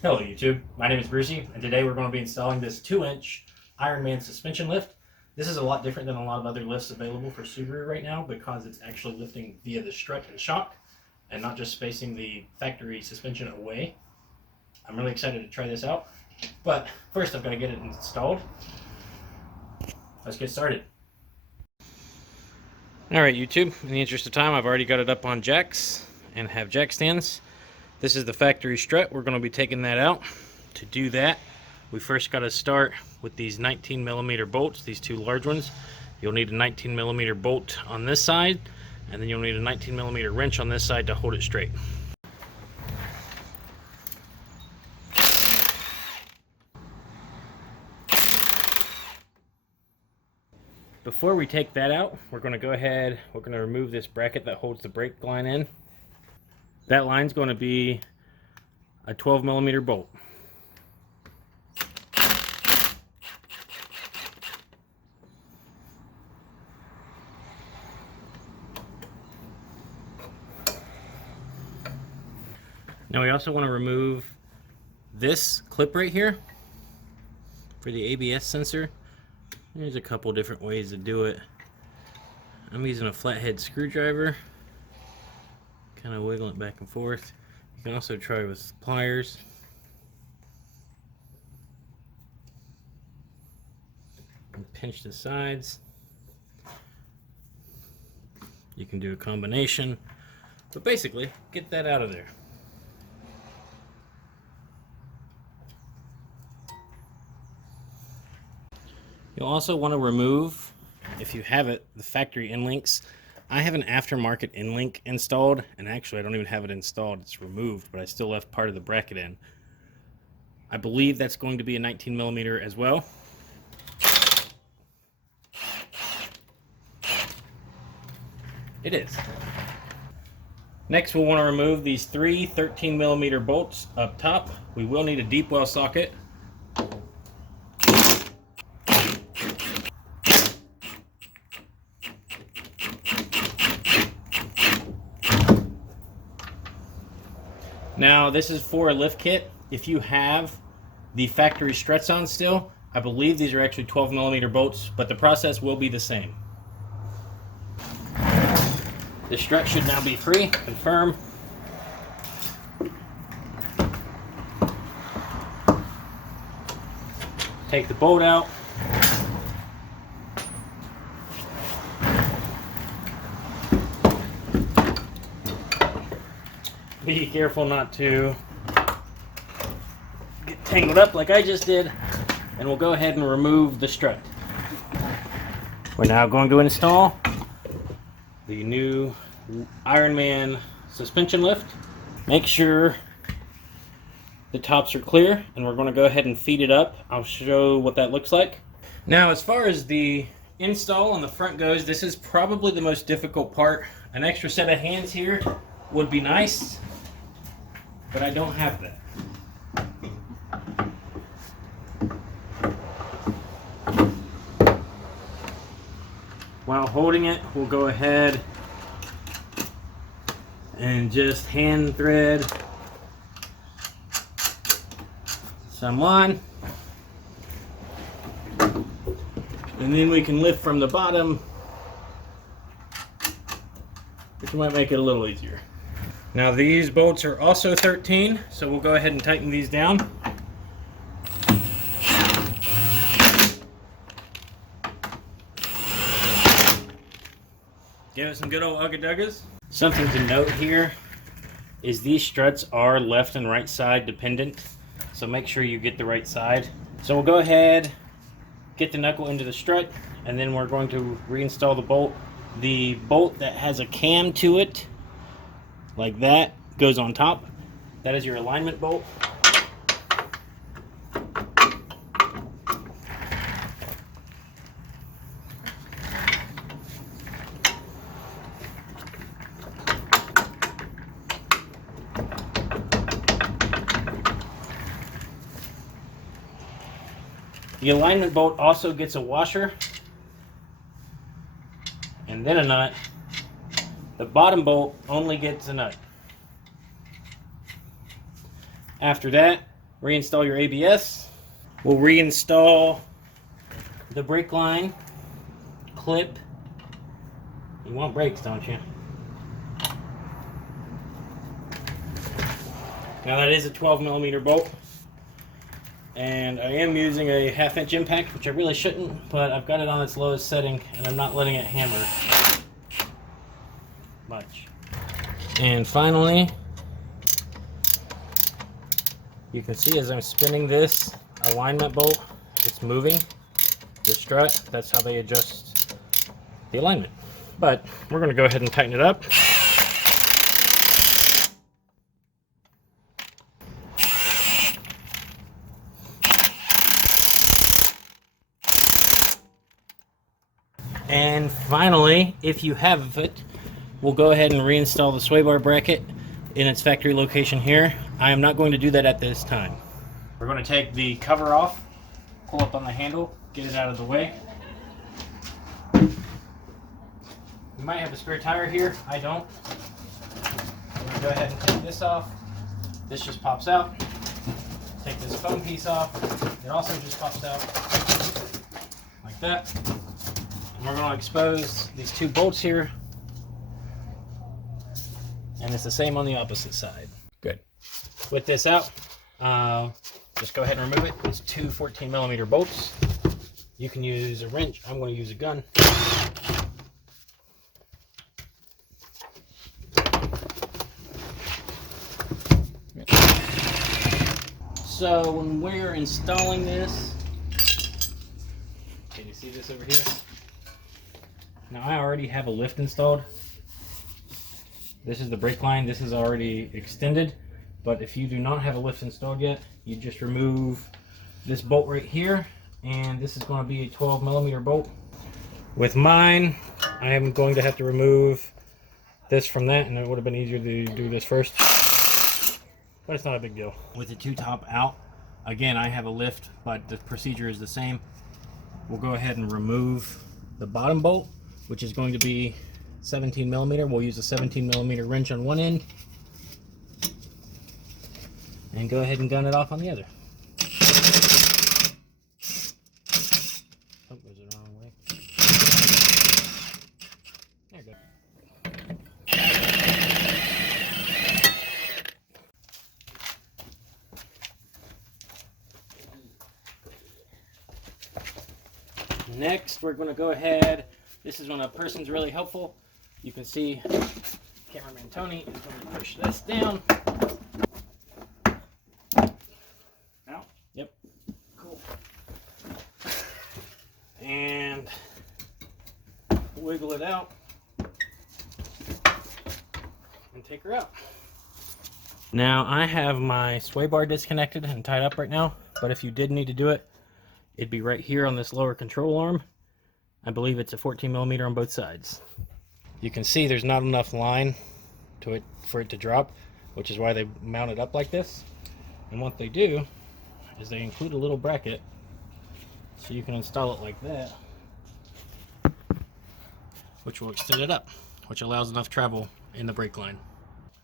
Hello YouTube, my name is Brucey, and today we're going to be installing this 2-inch Ironman suspension lift. This is a lot different than a lot of other lifts available for Subaru right now because it's actually lifting via the strut and shock and not just spacing the factory suspension away. I'm really excited to try this out, but first I've got to get it installed. Let's get started. Alright YouTube, in the interest of time, I've already got it up on jacks and have jack stands. This is the factory strut. We're going to be taking that out. To do that, we first got to start with these 19mm bolts, these two large ones. You'll need a 19mm bolt on this side, and then you'll need a 19mm wrench on this side to hold it straight. Before we take that out, we're going to go ahead, we're going to remove this bracket that holds the brake line in. That line's going to be a 12mm bolt. Now we also want to remove this clip right here for the ABS sensor. There's a couple different ways to do it. I'm using a flathead screwdriver, kind of wiggle it back and forth. You can also try with pliers. And pinch the sides. You can do a combination, but basically get that out of there. You'll also want to remove, if you have it, the factory end links. I have an aftermarket end link installed, and actually I don't even have it installed. It's removed, but I still left part of the bracket in. I believe that's going to be a 19mm as well. It is. Next, we'll want to remove these three 13mm bolts up top. We will need a deep well socket. Now, this is for a lift kit. If you have the factory struts on still, I believe these are actually 12mm bolts, but the process will be the same. The strut should now be free and firm. Take the bolt out. Be careful not to get tangled up like I just did, and we'll go ahead and remove the strut. We're now going to install the new Ironman suspension lift. Make sure the tops are clear, and we're going to go ahead and feed it up. I'll show what that looks like. Now, as far as the install on the front goes, this is probably the most difficult part. An extra set of hands here would be nice, but I don't have that. While holding it, we'll go ahead and just hand thread some on, and then we can lift from the bottom, which might make it a little easier. Now, these bolts are also 13, so we'll go ahead and tighten these down. Give it some good old ugga-duggas. Something to note here is these struts are left and right side dependent, so make sure you get the right side. So we'll go ahead, get the knuckle into the strut, and then we're going to reinstall the bolt. The bolt that has a cam to it, like that, goes on top. That is your alignment bolt. The alignment bolt also gets a washer and then a nut. The bottom bolt only gets a nut. After that, reinstall your ABS. We'll reinstall the brake line clip. You want brakes, don't you? Now that is a 12mm bolt, and I am using a 1/2" impact, which I really shouldn't, but I've got it on its lowest setting and I'm not letting it hammer much. And finally, you can see as I'm spinning this alignment bolt, it's moving the strut. That's how they adjust the alignment. But we're going to go ahead and tighten it up. And finally, if you have it, we'll go ahead and reinstall the sway bar bracket in its factory location here. I am not going to do that at this time. We're going to take the cover off, pull up on the handle, get it out of the way. We might have a spare tire here. I don't. I'm going to go ahead and take this off. This just pops out. Take this foam piece off. It also just pops out like that. And we're going to expose these 2 bolts here. And it's the same on the opposite side. Good. With this out, just go ahead and remove it. It's 2 14mm bolts. You can use a wrench. I'm going to use a gun. So when we're installing this, can you see this over here? Now I already have a lift installed. This is the brake line. This is already extended, but if you do not have a lift installed yet, you just remove this bolt right here, and this is going to be a 12mm bolt. With mine, I am going to have to remove this from that, and it would have been easier to do this first, but it's not a big deal. With the 2 top out, again, I have a lift, but the procedure is the same. We'll go ahead and remove the bottom bolt, which is going to be 17mm. We'll use a 17mm wrench on one end and go ahead and gun it off on the other. Oh, goes the wrong way. There you go. Next, we're going to go ahead. This is when a person's really helpful. You can see cameraman Tony is going to push this down. Out? Yep. Cool. And wiggle it out and take her out. Now I have my sway bar disconnected and tied up right now, but if you did need to do it, it'd be right here on this lower control arm. I believe it's a 14mm on both sides. You can see there's not enough line to it for it to drop, which is why they mount it up like this. And what they do is they include a little bracket so you can install it like that, which will extend it up, which allows enough travel in the brake line.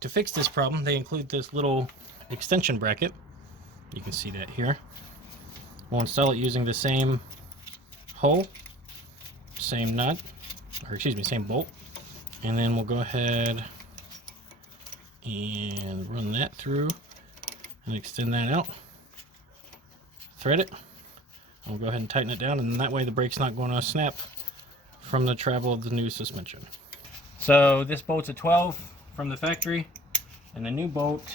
To fix this problem, they include this little extension bracket. You can see that here. We'll install it using the same hole, same nut, or excuse me, same bolt. And then we'll go ahead and run that through and extend that out. Thread it. And we'll go ahead and tighten it down, and that way the brake's not going to snap from the travel of the new suspension. So this bolt's a 12 from the factory, and the new bolt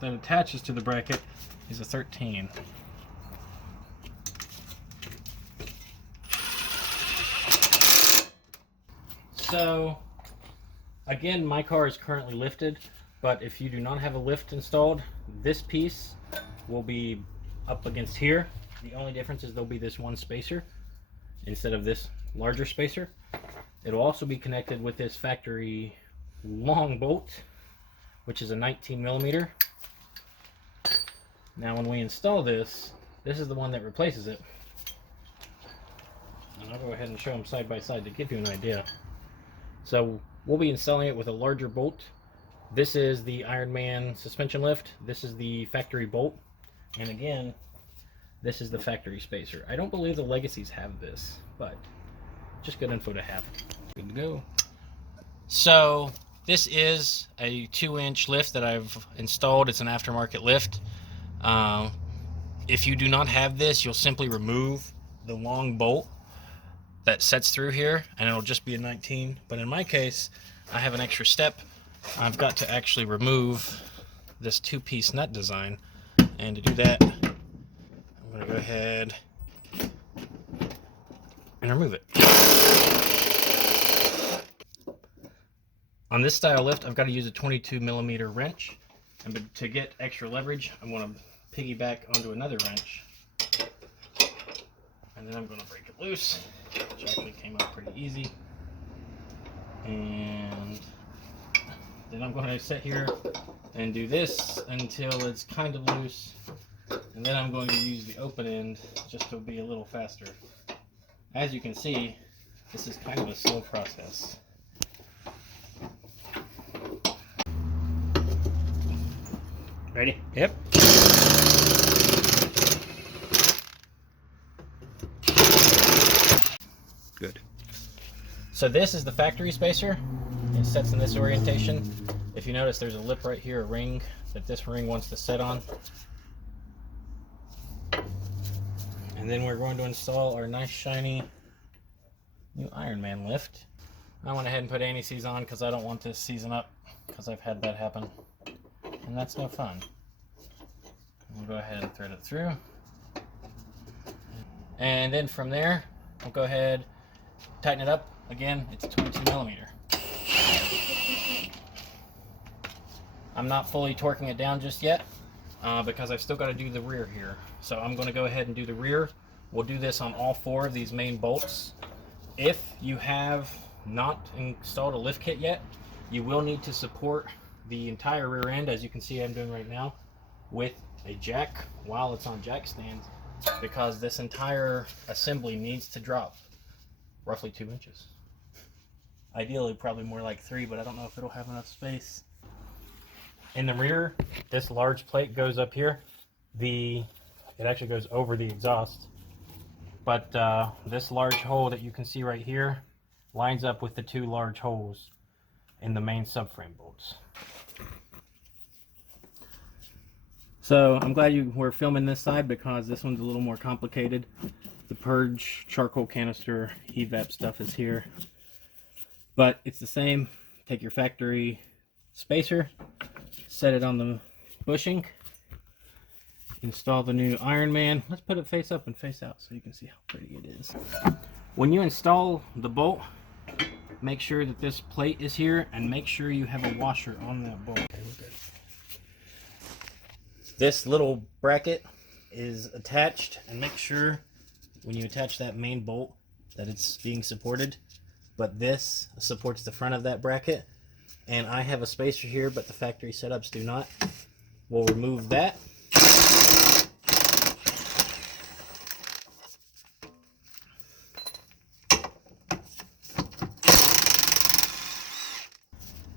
that attaches to the bracket is a 13. So again, my car is currently lifted, but if you do not have a lift installed, this piece will be up against here. The only difference is there'll be this one spacer instead of this larger spacer. It'll also be connected with this factory long bolt, which is a 19mm. Now when we install this, this is the one that replaces it. And I'll go ahead and show them side by side to give you an idea. So we'll be installing it with a larger bolt. This is the Ironman suspension lift. This is the factory bolt. And again, this is the factory spacer. I don't believe the Legacies have this, but just good info to have. Good to go. So this is a 2-inch lift that I've installed. It's an aftermarket lift. If you do not have this, you'll simply remove the long bolt that sets through here, and it'll just be a 19. But in my case, I have an extra step. I've got to actually remove this 2-piece nut design, and to do that, I'm going to go ahead and remove it. On this style lift, I've got to use a 22mm wrench, and to get extra leverage, I'm going to piggyback onto another wrench, and then I'm going to break it loose, which actually came out pretty easy. And then I'm going to sit here and do this until it's kind of loose, and then I'm going to use the open end just to be a little faster. As you can see, this is kind of a slow process. Ready? Yep. Good. So this is the factory spacer. It sets in this orientation. If you notice, there's a lip right here, a ring that this ring wants to set on. And then we're going to install our nice shiny new Ironman lift. I went ahead and put anti-seize on because I don't want this seizing up, because I've had that happen, and that's no fun. We'll go ahead and thread it through, and then from there we'll go ahead, tighten it up. Again, it's 22mm. I'm not fully torquing it down just yet because I've still got to do the rear here. So I'm going to go ahead and do the rear. We'll do this on all 4 of these main bolts. If you have not installed a lift kit yet, you will need to support the entire rear end, as you can see I'm doing right now, with a jack while it's on jack stands, because this entire assembly needs to drop roughly 2 inches. Ideally probably more like 3, but I don't know if it'll have enough space. In the rear, this large plate goes up here. It actually goes over the exhaust, but this large hole that you can see right here lines up with the 2 large holes in the main subframe bolts. So I'm glad you were filming this side, because this one's a little more complicated. The purge charcoal canister evap stuff is here, but it's the same. Take your factory spacer, set it on the bushing, install the new Ironman. Let's put it face up and face out so you can see how pretty it is. When you install the bolt, make sure that this plate is here, and make sure you have a washer on that bolt. This little bracket is attached, and make sure when you attach that main bolt that it's being supported, but this supports the front of that bracket. And I have a spacer here, but the factory setups do not. We'll remove that.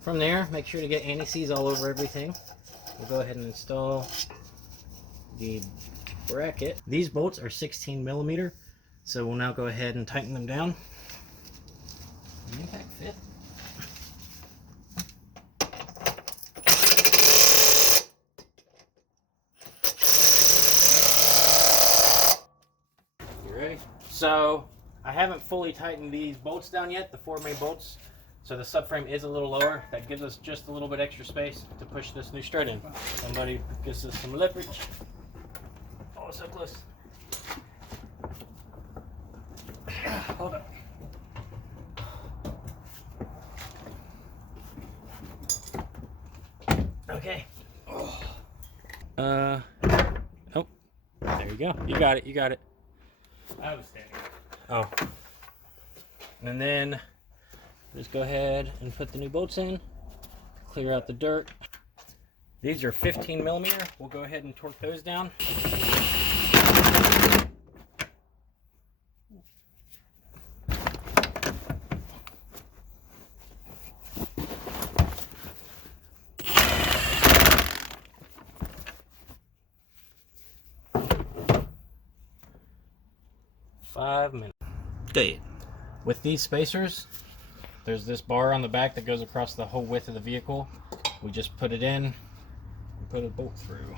From there, make sure to get anti-seize all over everything. We'll go ahead and install the bracket. These bolts are 16mm, so we'll now go ahead and tighten them down. Impact fit. You ready? So I haven't fully tightened these bolts down yet, the 4 main bolts. So the subframe is a little lower. That gives us just a little bit extra space to push this new strut in. Somebody gives us some leverage. Oh, so close. Hold up. Okay. Oh, there you go. You got it. You got it. I was standing. Oh. And then just go ahead and put the new bolts in. Clear out the dirt. These are 15mm. We'll go ahead and torque those down. 5 minutes. Good. With these spacers, there's this bar on the back that goes across the whole width of the vehicle. We just put it in and put a bolt through.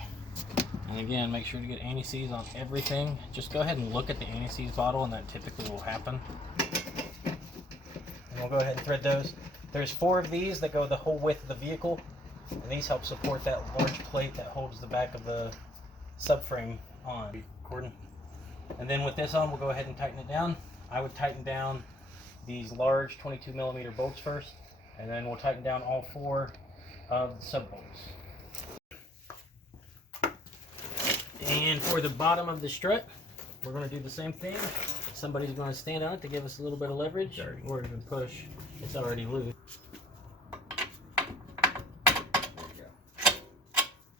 And again, make sure to get anti-seize on everything. Just go ahead and look at the anti-seize bottle, and that typically will happen. And we'll go ahead and thread those. There's 4 of these that go the whole width of the vehicle, and these help support that large plate that holds the back of the subframe on. And then with this on, we'll go ahead and tighten it down. I would tighten down these large 22mm bolts first, and then we'll tighten down all 4 of the sub bolts. And for the bottom of the strut, we're going to do the same thing. Somebody's going to stand on it to give us a little bit of leverage, or even push. It's already loose.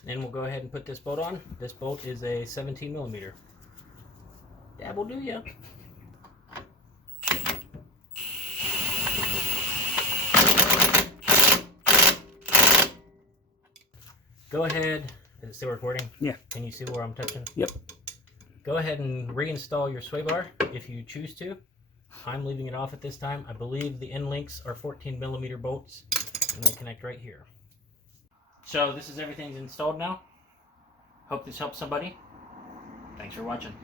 And we'll go ahead and put this bolt on. This bolt is a 17mm. Dab will do ya. Go ahead. Is it still recording? Yeah. Can you see where I'm touching? Yep. Go ahead and reinstall your sway bar if you choose to. I'm leaving it off at this time. I believe the end links are 14mm bolts, and they connect right here. So this is everything's installed now. Hope this helps somebody. Thanks for watching.